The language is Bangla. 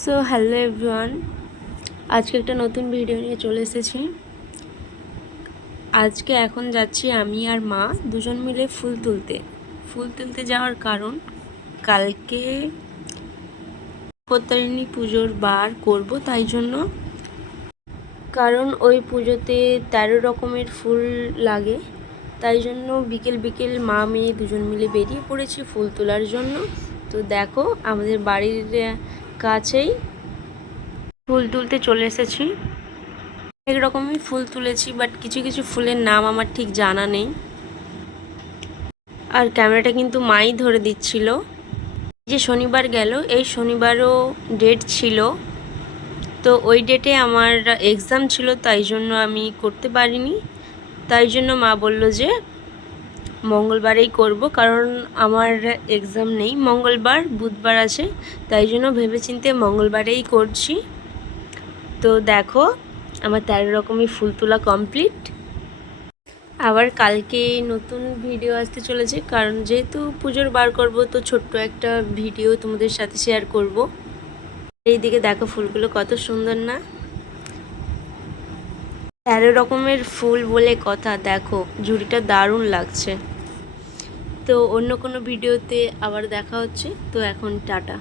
সো হ্যালো এভরিওয়ান, আজকে একটা নতুন ভিডিও নিয়ে চলে এসেছি। আজকে এখন যাচ্ছি আমি আর মা দুজন মিলে ফুল তুলতে যাওয়ার কারণ, কালকে বিপত্তারিণী পুজোর বার করব, তাই জন্য। কারণ ওই পুজোতে 13 রকমের ফুল লাগে, তাই জন্য বিকেল বিকেল মা মেয়ে দুজন মিলে বেরিয়ে পড়েছি ফুল তোলার জন্য। তো দেখো, আমাদের বাড়ির কাছেই ফুল তুলতে চলে এসেছি। অনেক রকমই ফুল তুলেছি, বাট কিছু কিছু ফুলের নাম আমার ঠিক জানা নেই। আর ক্যামেরাটা কিন্তু মাই ধরে দিচ্ছিল। যে শনিবার গেল, এই শনিবারও ডেট ছিল, তো ওই ডেটে আমার এক্সাম ছিল, তাই জন্য আমি করতে পারিনি। তাই জন্য মা বলল যে মঙ্গলবারেই করব, কারণ আমার এক্সাম নেই মঙ্গলবার, বুধবার আছে, তাই জন্য ভেবেচিন্তে মঙ্গলবারেই করছি। তো দেখো, আমার 13 রকমের ফুল তোলা কমপ্লিট। আবার কালকে নতুন ভিডিও আসতে চলেছে, কারণ যেহেতু পুজোর বার করব, তো ছোট্ট একটা ভিডিও তোমাদের সাথে শেয়ার করব। এইদিকে দেখো ফুলগুলো কত সুন্দর না, 13 রকমের ফুল বলে কথা। দেখো ঝুড়িটা দারুণ লাগছে। তো অন্য কোনো ভিডিওতে আবার দেখা হচ্ছে। তো এখন টাটা।